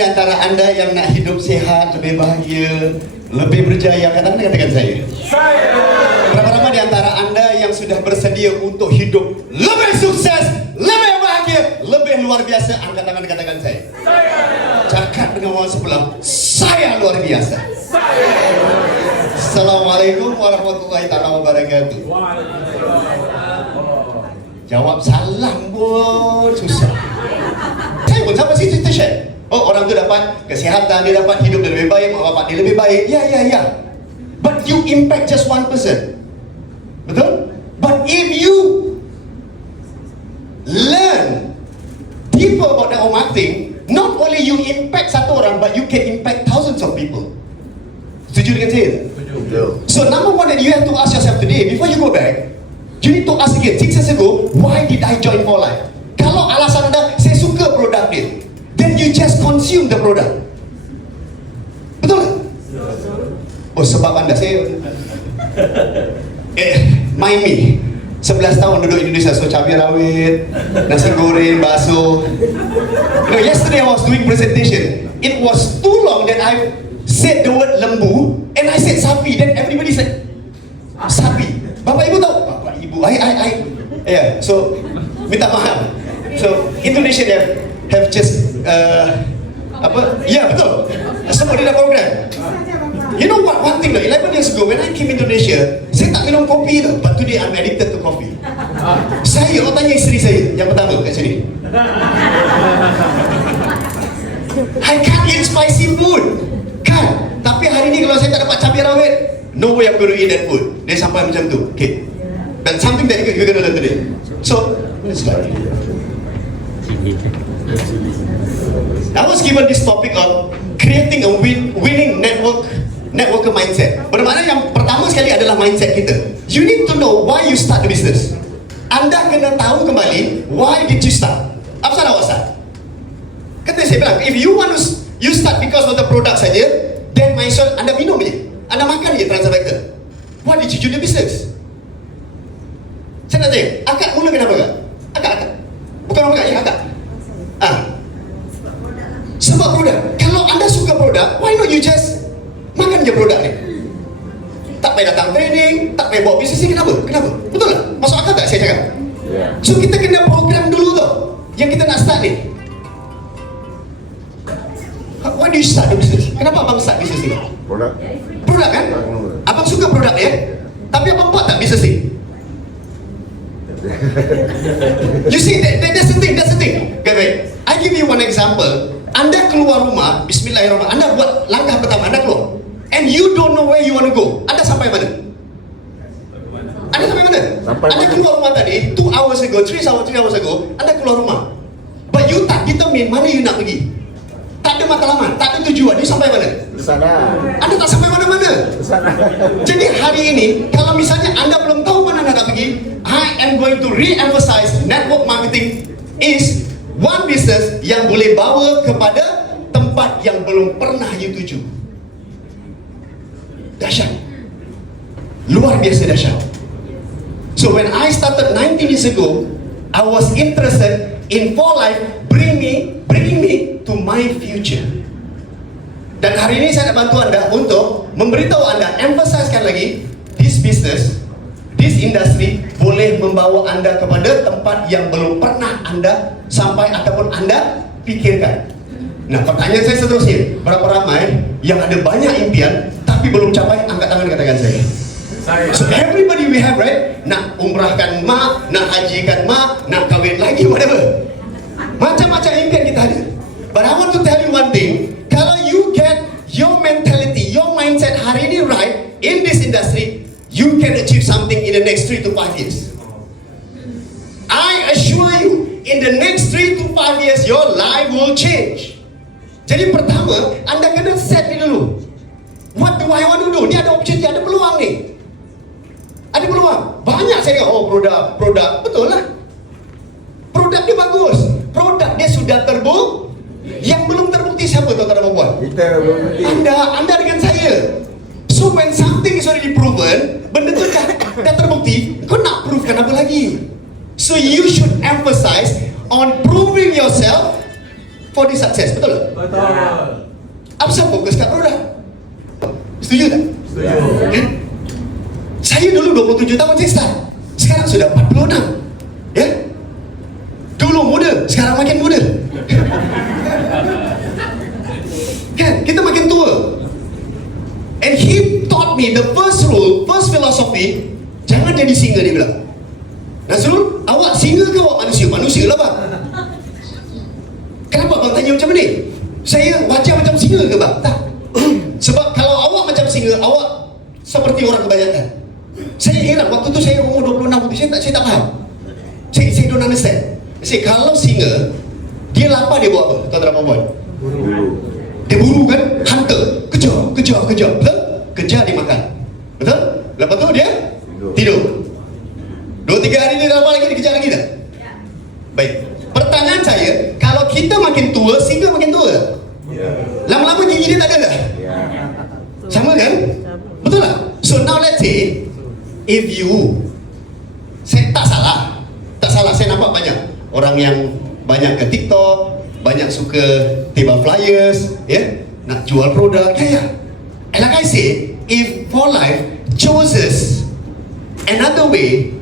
di antara anda yang nak hidup sehat, lebih bahagia, lebih berjaya? Katakan saya. Berapa ramai di antara anda yang sudah bersedia untuk hidup lebih sukses, lebih bahagia, lebih luar biasa? Angkat tangan, katakan saya. Cakap dengan orang sebelah, saya luar biasa. Assalamualaikum warahmatullahi wabarakatuh. Jawab salam pun susah. Saya pun sama sih kita share. Oh, orang tu dapat kesihatan, dia dapat hidup lebih baik, mak bapak dia lebih baik. Ya. But you impact just one person. Betul? But if you learn deeper about network marketing, not only you impact satu orang, but you can impact thousands of people. Setuju dengan saya? Setuju. So number one that you have to ask yourself today, before you go back, you need to ask again, 6 years ago, why did I join For Life? Kalau alasan anda, saya suka produk dia, then you just consume the product. Betul tak? Oh, sebab anda, saya mind me 11 tahun duduk Indonesia, so cabai rawit, nasi goreng, bakso. You know, yesterday I was doing presentation. It was too long that I said the word lembu and I said sapi, then everybody said sapi. Bapak ibu tahu? Bapak ibu, yeah. So minta maaf. So Indonesia have just ya betul. Semua dia dah program. You know what? One thing, 11 years ago when I came Indonesia, saya tak minum kopi tu. But today I'm addicted to coffee. Saya, orang tanya isteri saya yang pertama kat sini. I can't eat spicy food. Kan? Tapi hari ni kalau saya tak dapat cabai rawit, no way I'm going to eat that food. Dia sampai macam tu. Okay. That's something that you're going to learn today. So, let's start. I was given this topic of creating a winning networker mindset. Bermakna yang pertama sekali adalah mindset kita. You need to know why you start the business. Anda kena tahu kembali why did you start. Apa salah awak start? Kata saya bilang, if you want to you start because of the product saja, then might as well anda minum je, anda makan je Transavector. Why did you do the business? Saya nak tanya, akak mula kenapa kak? Akak. Bukan orang kak, akak. Sebab produk. Kalau anda suka produk, why not you just makan je produk ni? Tak payah datang training, tak payah bawa bisnes ni. Kenapa? Betul tak? Masuk akal tak saya cakap? So kita kena program dulu tau yang kita nak start ni. Why do you start the business? Kenapa abang start business ni? Produk kan? Abang suka produk ya? Tapi abang buat tak business ni? You see, that's the thing. Okay, I give you one example. Anda keluar rumah, bismillahirrahmanirrahim, anda buat langkah pertama, anda keluar, and you don't know where you want to go. Anda sampai mana? Anda keluar rumah tadi 2 hours ago, 3 hours ago, anda keluar rumah, but you tak determine mana you nak pergi. Tak ada matlamat, tak ada tujuan. You sampai mana? Di sana. Anda tak sampai mana-mana. Di sana. Jadi hari ini, kalau misalnya anda belum tahu mana anda nak pergi, I am going to re-emphasize network marketing is one business yang boleh bawa kepada tempat yang belum pernah you tuju. Dahsyat. Luar biasa dahsyat. So when I started 19 years ago, I was interested in For Life bringing me to my future. Dan hari ini saya nak bantu anda untuk memberitahu anda, emphasizekan lagi, this business, this industry boleh membawa anda kepada tempat yang belum pernah anda sampai ataupun anda fikirkan. Nah, pertanyaan saya seterusnya, berapa ramai yang ada banyak impian tapi belum capai? Angkat tangan, katakan saya. So everybody we have, right? Nak umrahkan mak, nak hajikan mak, nak kahwin lagi, whatever. Macam-macam impian kita ada. But I want to tell you one thing. Kalau you get your mentality, your mindset hari ini right in this industry, you can achieve something in the next 3 to 5 years. I assure you, in the next 3 to 5 years, your life will change. Jadi pertama, anda kena set ni dulu. What do I want to do? Ni ada opportunity, ada peluang ni. Ada peluang. Banyak saya tengok, produk. Betul lah. Produk dia bagus. Produk dia sudah terbukti. Yang belum terbukti siapa tuan tak buat? Kita belum terbukti. Anda dengan saya. So when something is already proven, benda tu dah terbukti, kau nak provekan apa lagi? So you should emphasize on proving yourself for the success, betul tak? Betul. Apa saya fokus kat produk? Setuju tak? Setuju. Kan? Saya dulu 27 tahun saya start. Sekarang sudah 46. Ya? Dulu muda, sekarang makin muda. Kan? Kita makin tua. And he taught me the first rule, first philosophy, jangan jadi singa, dia bilang. Nazrul, awak singa ke awak manusia? Manusia lah bang. Kenapa bang tanya macam ni? Saya wajah macam singa ke bang? Tak. Sebab kalau awak macam singa, awak seperti orang kebanyakan. Saya heran, waktu tu saya umur 26, saya tak faham. Saya don't understand. Saya kalau singa, dia lapar dia buat apa? Tuan-tuan dan puan. Dia buru kan? Hunter. Kejar. Betul? Kejar dia makan. Betul? Lepas tu dia tidur. 2-3 hari dia lapar lagi, dia kejar lagi tak? Baik. Pertanyaan saya, kalau kita makin tua, singa makin tua tak? Lama-lama gigi dia tak ada tak? Sama kan? Betul tak? So now let's say, if you, saya tak salah, saya nampak banyak orang yang banyak ke TikTok, banyak suka tebal flyers, ya, nak jual produk, ya. And like I say, if For Life chooses another way,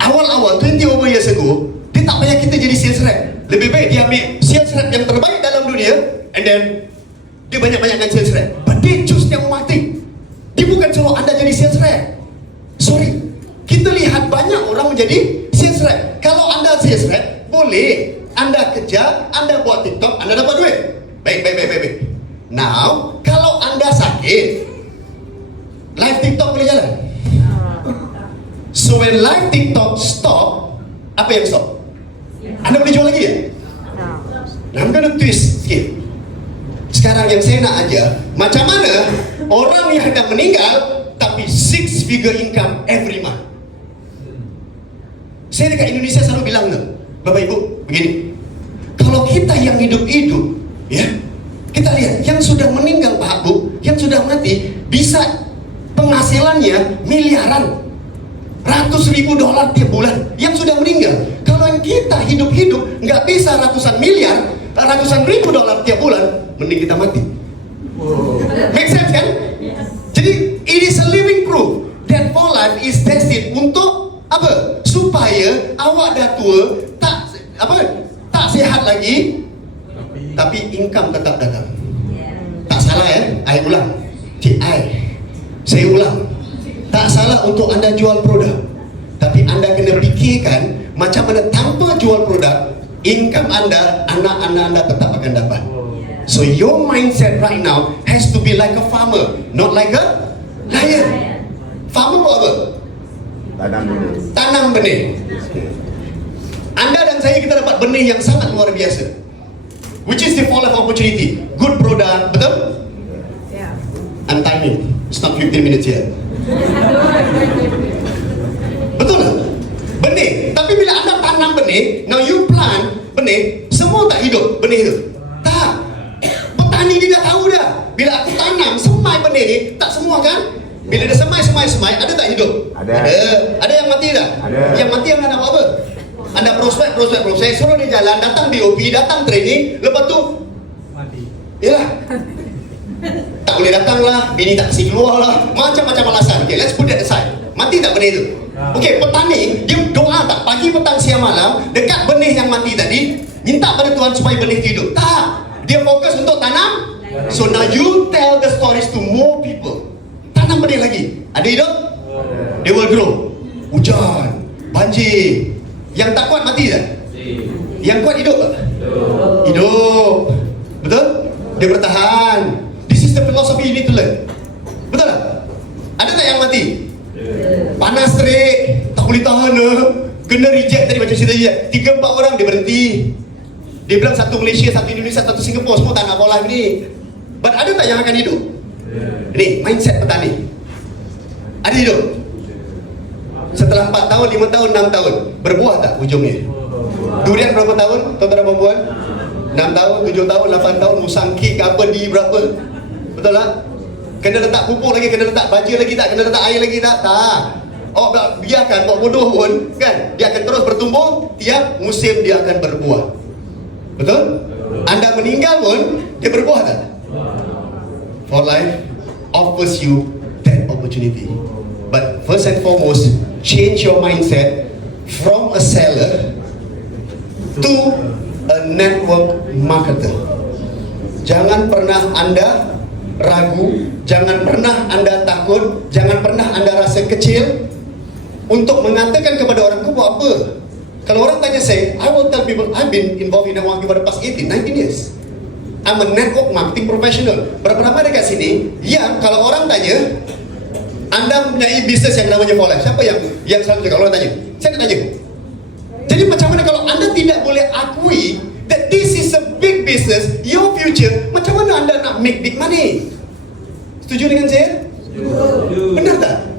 awal-awal 20 over years ago, dia tak payah kita jadi sales rep. Lebih baik dia ambil sales rep yang terbaik dalam dunia, and then dia banyak-banyakkan sales rep. But dia choose yang mati. Dia bukan suruh anda jadi sales rep. Sorry, kita lihat banyak orang menjadi sales rep. Kalau anda sales rep, boleh anda kerja, anda buat TikTok, anda dapat duit. Baik. Now, kalau anda sakit, live TikTok boleh jalan. So when live TikTok stop, apa yang stop? Anda boleh jual lagi ya? Nah, I'm gonna twist sikit. Sekarang yang saya nak ajar, macam mana orang yang dah meninggal tapi 6-figure income every month. Saya dekat Indonesia selalu bilang tu, Bapak Ibu, begini. Kalau kita yang hidup-hidup, ya, kita lihat yang sudah meninggal Pak Bu, yang sudah mati, bisa penghasilannya miliaran, $100,000 tiap bulan. Yang sudah meninggal. Kalau yang kita hidup-hidup nggak bisa ratusan miliar, ratusan ribu dolar tiap bulan, mending kita mati. Make sense kan? Jadi it is a living proof that For Life is destined untuk apa? Supaya awak dah tua, tak sihat lagi, tapi income tetap datang. Tak salah ya? I ulang. Saya ulang. Tak salah untuk anda jual produk, tapi anda kena fikirkan macam mana tanpa jual produk, income anda, anak-anak anda tetap akan dapat. So your mindset right now has to be like a farmer, not like a lion. Farmer buat apa? Tanam benih. Anda dan saya, kita dapat benih yang sangat luar biasa, which is the For Life opportunity. Good product, betul? I'm timing. It's not 15 minutes yet. Betul tak? Benih. Tapi bila anda tanam benih, now you plant benih, semua tak hidup benih itu. Tak. Petani dia dah tahu dah. Bila aku tanam semai benih ni, tak semua kan? Bila dia semai, ada tak hidup? Ada yang mati tak? Ada. Yang mati anda nak buat apa? Anda prospek, suruh dia jalan, datang BOP, datang training, lepas tu Mati. yalah, tak boleh datang lah, bini tak kasih keluar lah, macam-macam alasan. Okay, let's put that aside. Mati tak benih tu? Okay, petani, dia doa tak? Pagi, petang, siang, malam, dekat benih yang mati tadi, minta pada Tuhan supaya benih itu hidup. Tak, dia fokus untuk tanam. So now you tell the stories to more people. Tanam benih lagi. Ada hidup? They will grow. Hujan, banjir. Yang tak kuat mati tak? Yang kuat hidup tak? Hidup. Betul? Dia bertahan. This is the philosophy you need to learn. Betul tak? Ada tak yang mati? Panas terik, tak boleh tahan lah. Kena reject tadi macam cerita je. 3-4 orang dia berhenti. Dia bilang satu Malaysia, satu Indonesia, satu Singapura, semua tak nak bola ni. But ada tak yang akan hidup? Ini mindset petani. Ada hidup? Setelah 4 tahun, 5 tahun, 6 tahun, berbuah tak ujungnya? Durian berapa tahun, tuan-tuan dan puan-puan? 6 tahun, 7 tahun, 8 tahun, musangki ke apa di berapa? Betul tak? Kena letak pupuk lagi, kena letak baju lagi tak? Kena letak air lagi tak? Tak. Oh, biarkan buat bodoh pun kan? Dia akan terus bertumbuh, tiap musim dia akan berbuah. Betul? Anda meninggal pun dia berbuah tak? For life offers you that opportunity. But first and foremost, change your mindset from a seller to a network marketer. Jangan pernah Anda ragu, jangan pernah Anda takut, jangan pernah Anda rasa kecil untuk mengatakan kepada orang, kau buat apa? Kalau orang tanya saya, I will tell people, I've been involved in networking for the past 18, 19 years. I'm a network marketing professional. Berapa lama dekat sini? Ya, kalau orang tanya, Anda mempunyai bisnes yang namanya For Life. Siapa yang selalu kalau orang tanya? Saya nak tanya. Jadi macam mana kalau Anda tidak boleh akui that this is a big business, your future, macam mana Anda nak make big money? Setuju dengan saya? Benar tak?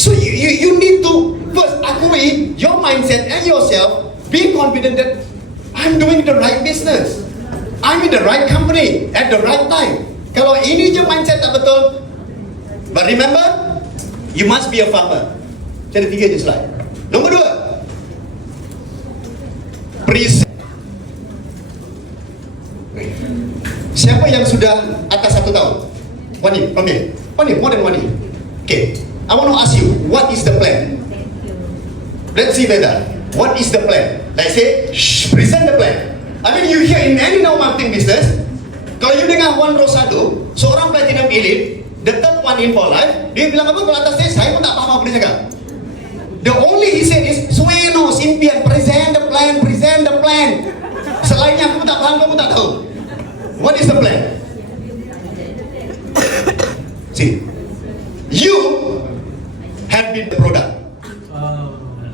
So you need to first akui your mindset and yourself, be confident that I'm doing the right business, I'm in the right company at the right time. Kalau ini je mindset tak betul, but remember, you must be a farmer. Jadi 3 je slide. Nombor 2, present. Siapa yang sudah atas 1 tahun? One year, from here. 1 year, more than 1 year. Okay, I want to ask you, what is the plan? Let's see better. What is the plan? Like say, present the plan. I mean, you hear in any now marketing business, kalau you dengar Juan Rosado, seorang platinum elite, the third one in For Life, dia bilang apa? Kalau atas saya pun tak faham apa dia cakap. The only he said is, suenos, impian, present the plan, present the plan. Selainnya aku tak faham, kamu tak tahu. What is the plan? See, you have been the product.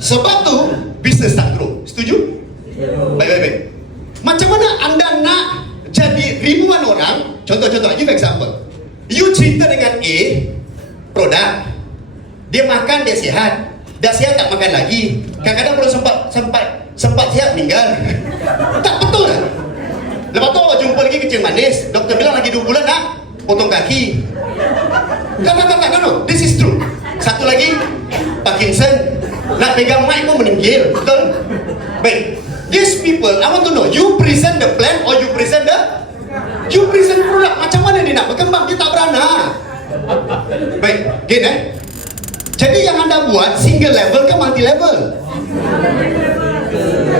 Sebab tu bisnes tak grow. Setuju? Baik. Macam mana Anda nak jadi ribuan orang? Contoh, give example. You cerita dengan A, produk. Dia makan, dia sihat. Dah sihat tak makan lagi. Kadang-kadang belum sempat sihat meninggal. Tak betul lah. Lepas tu awak jumpa lagi kecil manis. Doktor bilang lagi 2 bulan nak potong kaki. No. This is true. Satu lagi, Parkinson. Nak pegang mic pun meninggal. Betul? Baik. These people, I want to know, you present the plan or you present product. Macam mana dia nak berkembang? Dia tak beranak. Baik, gini Jadi yang Anda buat single level ke multi level?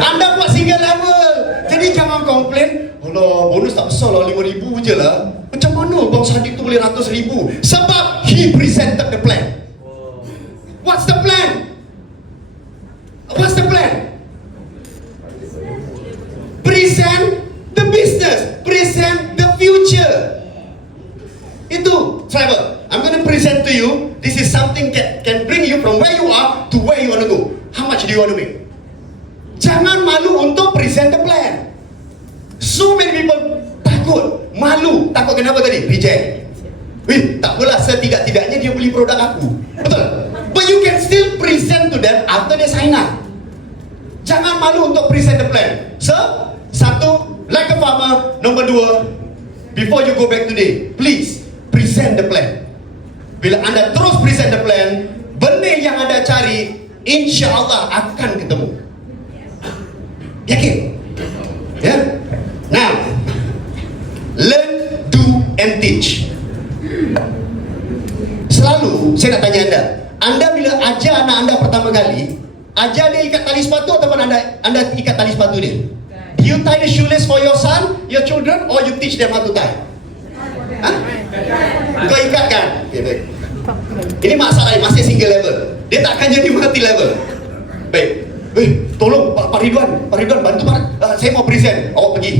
Anda buat single level. Jadi jangan komplain, alah bonus tak besar lah, 5,000 je lah. Macam mana Bang Sadiq tu boleh ratus ribu? Sebab he presented the plan. What's the plan? Present the business, present the future. Itu Trevor, I'm going to present to you. This is something that can bring you from where you are to where you want to go. How much do you want to make? Jangan malu untuk present the plan. So many people malu. Takut kenapa tadi? Reject. Tak apalah, setidak-tidaknya dia beli produk aku. Betul? But you can still present to them after they sign up. Jangan malu untuk present the plan. So, 1, like a farmer. Nombor 2, before you go back today, please present the plan. Bila Anda terus present the plan, benih yang Anda cari insya-Allah akan ketemu. Yakin? Ya? Now, learn, do and teach. Selalu saya nak tanya Anda bila ajar anak Anda pertama kali, ajar dia ikat tali sepatu ataupun Anda ikat tali sepatu dia? Do you tie the shoelace for your son, your children, or you teach them how to tie? Kau ikatkan. Okay, baik. Ini masalah masih single level. Dia tak akan jadi multi level. Baik. Tolong Pak Ridwan bantu Pak. Saya mau present. Awak pergi.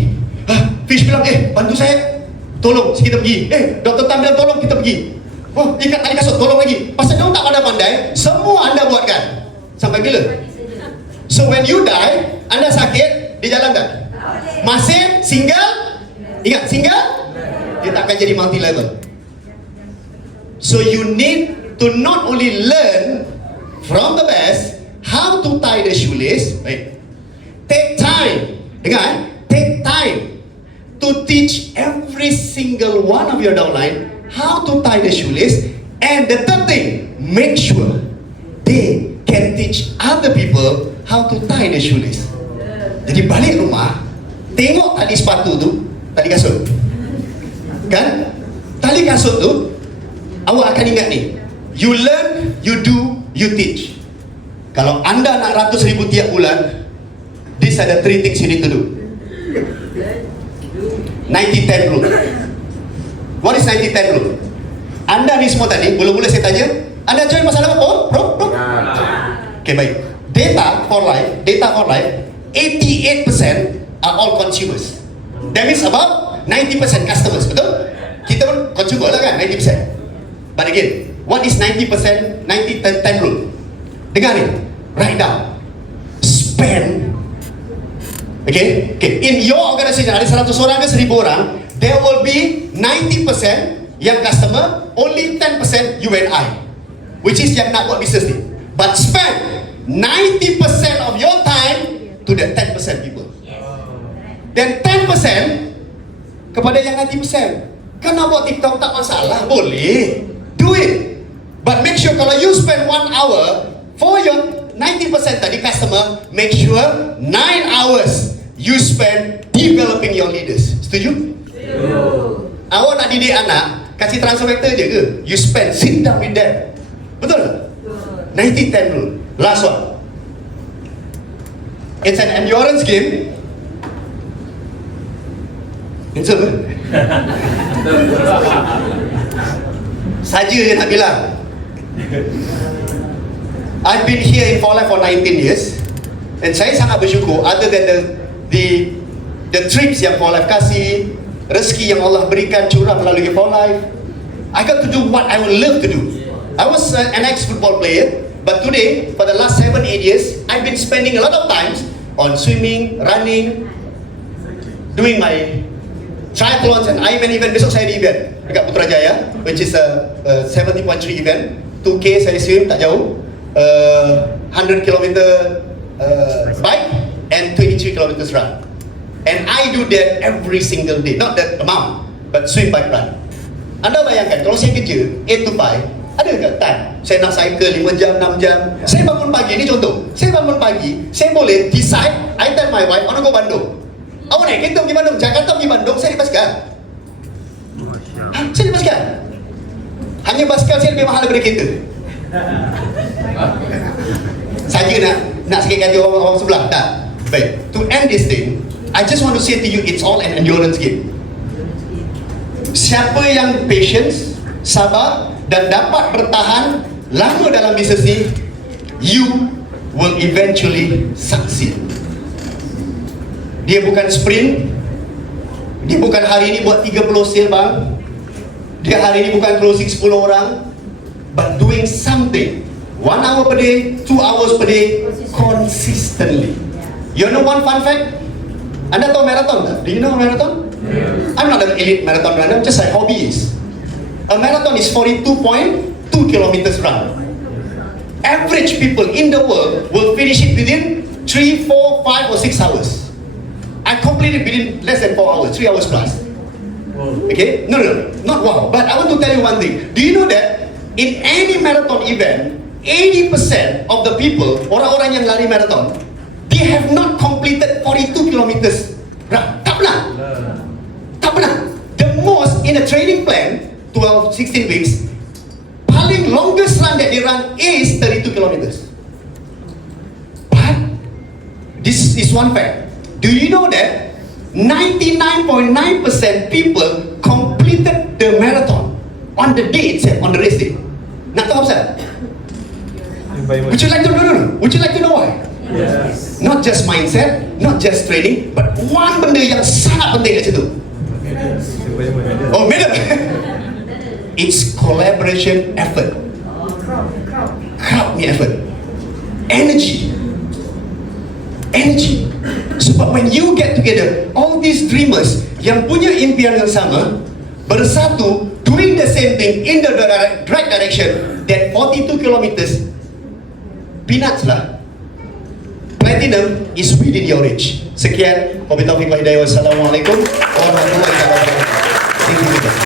Fish bilang, bantu saya. Tolong kita pergi. Dr. Tan bilang tolong kita pergi. Ikat tali kasut, tolong lagi. Pasal dia tak pandai-pandai, semua Anda buatkan. Sampai bila? So when you die, Anda sakit, dia jalan tak? Masih single? Ingat, single? Dia tak akan jadi multi level. So you need to not only learn from the best how to tie the shoelace, take time. Dengar, take time to teach every single one of your downline how to tie the shoelace. And the third thing, make sure they can teach other people how to tie the shoelace. Jadi balik rumah, tengok tali sepatu tu, tali kasut, kan? Tali kasut tu, awak akan ingat ni, you learn, you do, you teach. Kalau anda nak 100,000 tiap bulan, these are the 3 things you need to do. 90-10 rule. What is 90-10 rule? Anda ni semua tadi, mula-mula saya tanya, anda join masalah apa? Bro? Okay, baik. Data for life, 88% are all consumers. That means about 90% customers, betul? Kita pun consumer lah kan, 90%. But again, what is 90%, 90-10 rule? Dengar ni, write down. Spend. Okay? In your organisation, ada 100 orang ke 1,000 orang, there will be 90% yang customer, only 10% you and I, which is yang nak buat business ni. But spend 90% of your time to the 10% people. Then 10% kepada yang 90%. Kan nak buat TikTok tak masalah, boleh. Do it. But make sure kalau you spend 1 hour for your 90% tadi customer, make sure 9 hours you spend developing your leaders. Setuju? Awak nak didik anak, kasih transfer vector je ke? You spend, sit down with them. Betul tak? 90-10 rule. Last one. It's an endurance game. Handsome. Saja je nak bilang. I've been here in 4Life for 19 years, and saya sangat bersyukur. Other than the trips yang 4Life kasih, rezeki yang Allah berikan curah melalui 4Life, I got to do what I would love to do. I was an ex-football player, but today, for the last 7-8 years, I've been spending a lot of times on swimming, running, doing my triathlons and Ironman event. Besok saya di event dekat Putrajaya, which is a 70.3 event. 2K saya swim tak jauh, 100 km bike and 23 km run. And I do that every single day. Not that amount, but swim, bike, run. Anda bayangkan kalau saya kerja 8 to 5, ada ke time saya nak cycle 5 jam, 6 jam. Saya bangun pagi, ni contoh, saya bangun pagi, saya boleh decide, I tell my wife, I want to go Bandung. Awak naik kereta pergi Bandung, Jakarta pergi Bandung, saya naik basikal. Saya naik basikal. Hanya basikal saya lebih mahal daripada kereta. Saja nak sakit hati orang sebelah. Tak. Baik, to end this thing, I just want to say to you, it's all an endurance game. Siapa yang patience, sabar dan dapat bertahan lama dalam bisnes ni, you will eventually succeed. Dia bukan sprint. Dia bukan hari ini buat 30 sale bang. Dia hari ini bukan closing 10 orang. But doing something 1 hour per day, 2 hours per day, consistently. You know one fun fact? Anda tahu marathon tak? Do you know marathon? I'm not an elite marathon runner, just like hobbyist. A marathon is 42.2 kilometers run. Average people in the world will finish it within 3, 4, 5 or 6 hours. I completed within less than 4 hours, 3 hours plus. Okay? No, not wow. But I want to tell you one thing. Do you know that in any marathon event, 80% of the people, orang-orang yang lari marathon, they have not completed 42 kilometers run. Tak pernah. Tak pernah. The most in a training plan, 12, 16 weeks, paling longest run that they run is 32 kilometers. But this is one fact. Do you know that 99.9% people completed the marathon on the day itself, on the race day? Nak tahu apa? Would you like to know? Would you like to know why? Yes. Not just mindset, not just training, but one benda yang sangat penting kat situ. Oh, medal. It's collaboration effort. Crowd ni effort. Energy. Sebab when you get together, all these dreamers yang punya impian yang sama, bersatu, doing the same thing in the right direction, that 42 kilometers, peanuts lah. Platinum is within your reach. Sekian, wabillahi taufiq wal hidayah. Wassalamualaikum warahmatullahi wabarakatuh.